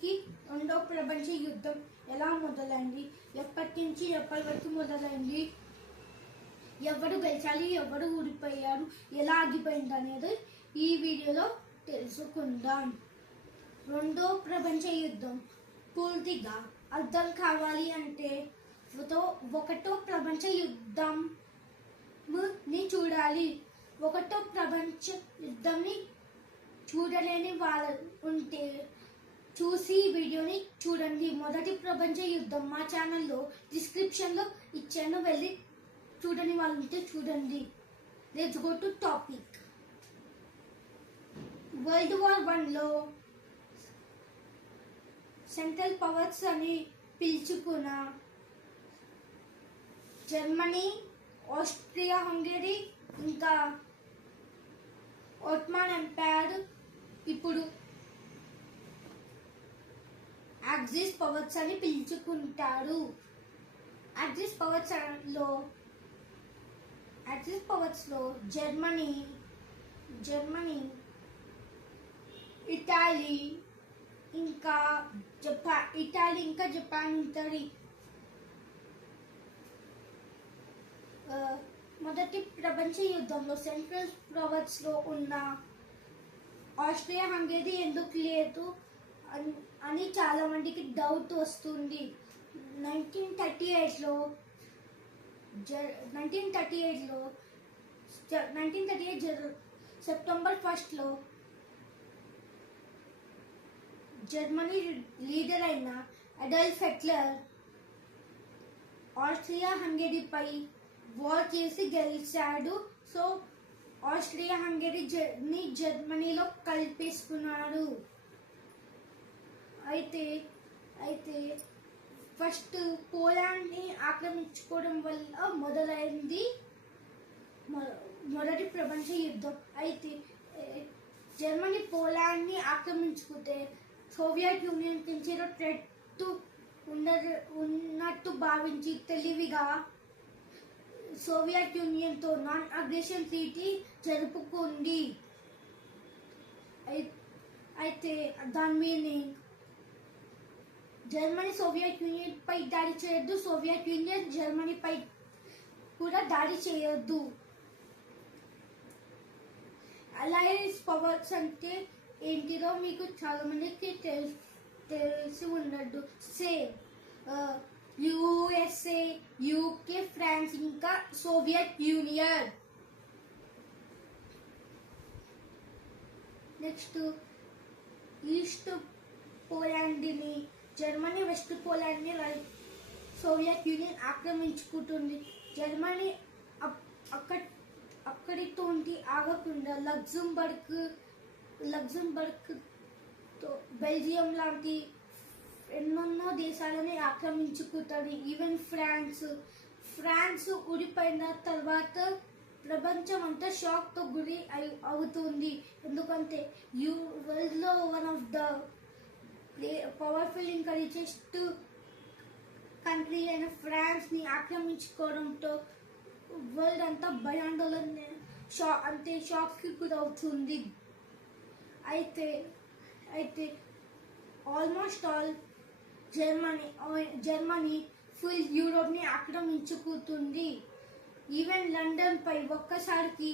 కి రెండో ప్రపంచ యుద్ధం ఎలా మొదలైంది, ఎప్పటి నుంచి ఎప్పటి వరకు మొదలైంది, ఎవరు గెలిచాలి, ఎవరు ఊడిపోయారు, ఎలా ఆగిపోయింది అనేది ఈ వీడియోలో తెలుసుకుందాం. రెండో ప్రపంచ యుద్ధం పూర్తిగా అర్థం కావాలి అంటే ఒకటో ప్రపంచ యుద్ధం ని చూడాలి. ఒకటో ప్రపంచ యుద్ధంని చూడలేని వాళ్ళు ఉంటే చూసి వీడియోని చూడండి. మొదటి ప్రపంచ యుద్ధం మా ఛానల్లో డిస్క్రిప్షన్లో ఇచ్చాను, వెళ్ళి చూడని వాళ్ళు ఉంటే చూడండి. Let's go to topic. World war 1లో సెంట్రల్ పవర్స్ అని పిలుచుకున్న జర్మనీ, ఆస్ట్రియా హంగరీ ఇంకా ఒట్టమాన్ ఎంపైర్ ఇప్పుడు యాక్సిస్ పవర్స్ అని పిలుచుకుంటారు. యాక్సిస్ పవర్స్ లో జర్మనీ, ఇటలీ ఇంకా జపాన్ ఉంటుంది. మొదటి ప్రపంచ యుద్ధంలో సెంట్రల్ పవర్స్ లో ఉన్న ఆస్ట్రియా హంగరీ ఎందుకు లేదు అని చాలా మందికి డౌట్ వస్తుంది. 1938 సెప్టెంబర్ 1 జర్మనీ లీడర్ అయిన అడాల్ఫ్ హిట్లర్ ఆస్ట్రియా హంగరీపై వార్ చేసి గెలిచాడు. సో ఆస్ట్రియా హంగరీ జర్మనీలో కలిపేసుకున్నారు. అయితే ఫస్ట్ పోలాండ్ ని ఆక్రమించుకోవడం వల్ల మొదలైంది మొదటి ప్రపంచ యుద్ధం. అయితే జర్మనీ పోలాండ్ ని ఆక్రమించుకుంటే సోవియట్ యూనియన్ నుంచి థ్రెట్ ఉన్నట్టు భావించి తెలివిగా సోవియట్ యూనియన్ తో నాన్ అగ్రెషన్ ట్రీటీ జరుపుకుంది. అయితే దాని మీనింగ్ జర్మనీ సోవియట్ యూనియన్ పై దాడి చేయొద్దు, సోవియట్ యూనియన్ జర్మనీపై కూడా దాడి చేయొద్దు. అలయన్స్ పవర్స్ అంటే ఏంటిదో మీకు చాలా మందికి తెలిసి ఉండదు. యుఎస్ఏ, యూకే, ఫ్రాన్స్ ఇంకా Soviet union. Next east Poland ని జర్మనీ, వెస్ట్ పోలాండ్ ని సోవియట్ యూనియన్ ఆక్రమించుకుంటుంది. జర్మనీ అక్కడితో ఆగకుండా లగ్జంబర్గ్ బెల్జియం లాంటి ఎన్నెన్నో దేశాలని ఆక్రమించుకుంటుంది. ఈవెన్ ఫ్రాన్స్ ఊడిపోయిన తర్వాత ప్రపంచం అంతా షాక్ తో గురి అవుతుంది. ఎందుకంటే వరల్డ్ లో వన్ ఆఫ్ ద పవర్ఫుల్ ఇంకా రిచెస్ట్ కంట్రీ అయిన ఫ్రాన్స్ ని ఆక్రమించుకోవడంతో వరల్డ్ అంతా భయాందోళన షాక్ కి గురవుతుంది. అయితే almost all Germany full Europe ని ఆక్రమించుకుంటుంది. ఈవెన్ లండన్ పై ఒక్కసారికి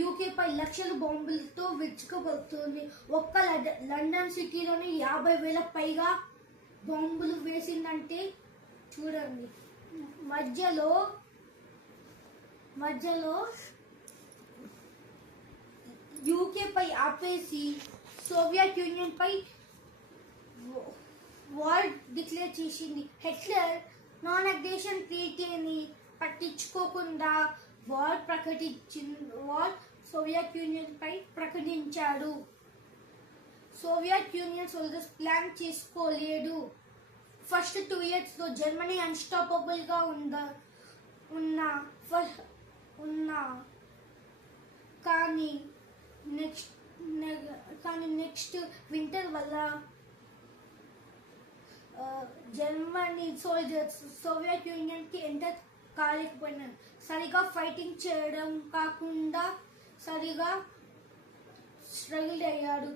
యూకే పై లక్షల బాంబులతో విరుచుకుపోతుంది. ఒక్క లండన్ సిటీలోని 50,000 పైగా బాంబులు వేసిందంటే చూడండి. మధ్యలో యూకే పై ఆపేసి సోవియట్ యూనియన్ పై వార్ డిక్లేర్ చేసింది. హిట్లర్ నాన్ అగ్రెషన్ ట్రీటీని పట్టించుకోకుండా వార్ సోవియట్ యూనియన్ పై ప్రకటించాడు. సోవియట్ యూనియన్ సోల్జర్స్ ప్లాన్ చేసుకోలేడు. ఫస్ట్ 2 years లో జర్మనీ అన్స్టాపబుల్ గా కానీ నెక్స్ట్ వింటర్ వల్ల జర్మనీ సోల్జర్స్ సోవియట్ యూనియన్ కి ఎంటర్ కాలేకపోయినారు. సరిగా ఫైటింగ్ చేయడం కాకుండా సరిగా స్ట్రగుల్ అయ్యాడు.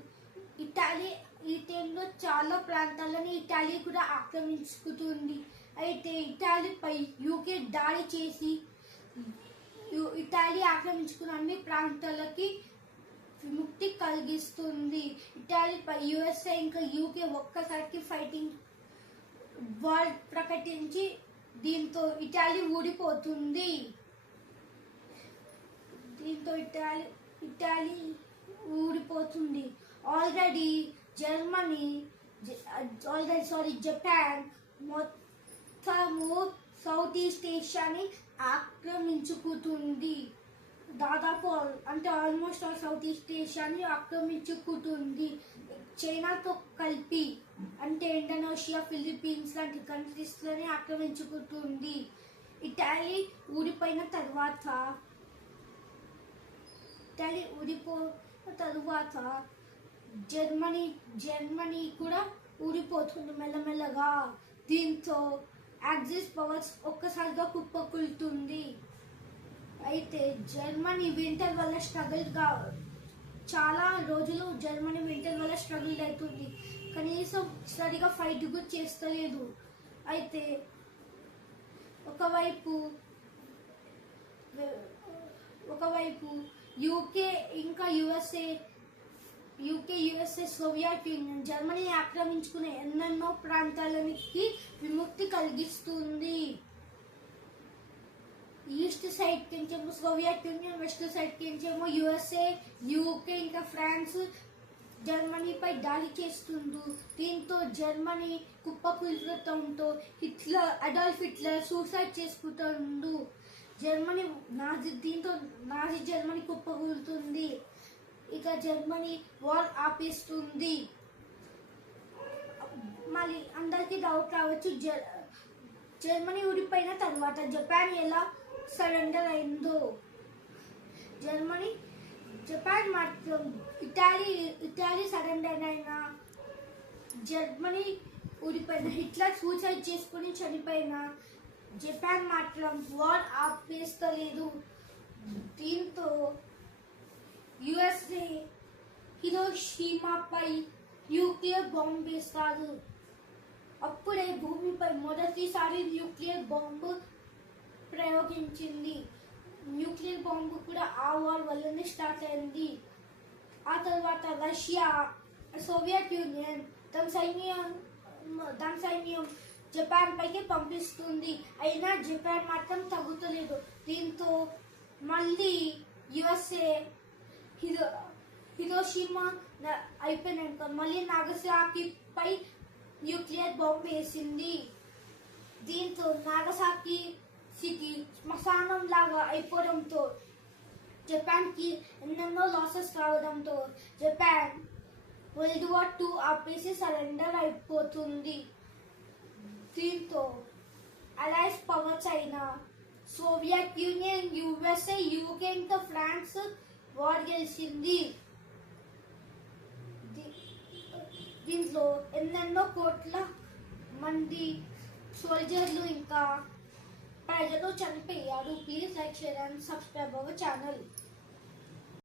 ఇటాలీ ఈ టైంలో చాలా ప్రాంతాలను ఇటాలీ కూడా ఆక్రమించుకుంటుంది. అయితే ఇటాలీపై యూకే దాడి చేసి ఇటాలీ ఆక్రమించుకున్న అన్ని ప్రాంతాలకి విముక్తి కలిగిస్తుంది. ఇటాలీపై యుఎస్ఏ ఇంకా యూకే ఒక్కసారికి ఫైటింగ్ వార్ ప్రకటించి దీంతో ఇటాలీ ఊడిపోతుంది. ఇటాలీ ఊడిపోతుంది. ఆల్రెడీ జపాన్ మొత్తము సౌత్ ఈస్ట్ ఏషియాని ఆక్రమించుకుంటుంది. దాదాపు అంటే ఆల్మోస్ట్ సౌత్ ఈస్ట్ ఏషియాని ఆక్రమించుకుంటుంది. చైనాతో కలిపి అంటే ఇండోనేషియా, ఫిలిప్పీన్స్ లాంటి కంట్రీస్లోనే ఆక్రమించుకుంటుంది. ఇటాలీ ఊడిపోయిన తర్వాత జర్మనీ కూడా ఊడిపోతుంది మెల్లమెల్లగా. దీంతో యాక్సిస్ పవర్స్ ఒక్కసారిగా కుప్పకూలుతుంది. అయితే జర్మనీ వింటర్ వల్ల చాలా రోజులు జర్మనీ వింటర్ వల్ల స్ట్రగుల్ అవుతుంది. కనీసం సరిగా ఫైట్ కూడా చేస్తలేదు. అయితే ఒకవైపు యూకే ఇంకా యుఎస్ఏ సోవియట్ యూనియన్ జర్మనీని ఆక్రమించుకునే ఎన్నెన్నో ప్రాంతాలకి విముక్తి కలిగిస్తుంది. ఈస్ట్ సైడ్ కించేమో సోవియట్ యూనియన్, వెస్ట్ సైడ్ కించేమో యుఎస్ఏ, యూకే ఇంకా ఫ్రాన్స్ జర్మనీపై దాడి చేస్తుండు. దీంతో జర్మనీ కుప్పకూలిపోవడంతో అడాల్ఫ్ హిట్లర్ సూసైడ్ చేసుకుంటుండు. దీంతో నాజీ జర్మనీ కుప్పకూలుతుంది. ఇక జర్మనీ వార్ ఆపేస్తుంది. మళ్ళీ అందరికీ డౌట్ రావచ్చు, జర్మనీ ఊడిపోయిన తర్వాత జపాన్ ఎలా సరెండర్ అయిందో. జపాన్ మాత్రం ఇటాలీ సరెండర్ అయినా, జర్మనీ ఊడిపోయిన, హిట్లర్ సూసైడ్ చేసుకుని చనిపోయిన, జపాన్ మాత్రం వార్ ఆపేస్తలేదు. దీంతో యుఎస్ఏ హిరోషిమాపై న్యూక్లియర్ బాంబు వేస్తారు. అప్పుడే భూమిపై మొదటిసారి న్యూక్లియర్ బాంబు ప్రయోగించింది. న్యూక్లియర్ బాంబు కూడా ఆ వార్ వల్లనే స్టార్ట్ అయింది. ఆ తర్వాత రష్యా, సోవియట్ యూనియన్ తన సైన్యం జపాన్ పైకి పంపిస్తుంది. అయినా జపాన్ మాత్రం తగ్గుతలేదు. దీంతో మళ్ళీ యుఎస్ఏ హిరోషిమా అయిపోయినాక మళ్ళీ నాగసాకిపై న్యూక్లియర్ బాంబు వేసింది. దీంతో నాగసాకి సిటీ శ్మశానం లాగా అయిపోవడంతో జపాన్కి ఎన్నెన్నో లాసెస్ రావడంతో జపాన్ వరల్డ్ వార్ 2 ఆపేసి సరెండర్ అయిపోతుంది. దీంతో అలైస్ పవర్స్ అయిన సోవియట్ యూనియన్, యుఎస్ఏ, యూకే ఇంకా ఫ్రాన్స్ వార్ గెలిచింది. దీంట్లో ఎన్నెన్నో కోట్ల మంది సోల్జర్లు ఇంకా ప్రజలు చనిపోయారు. Please like, share and subscribe our channel.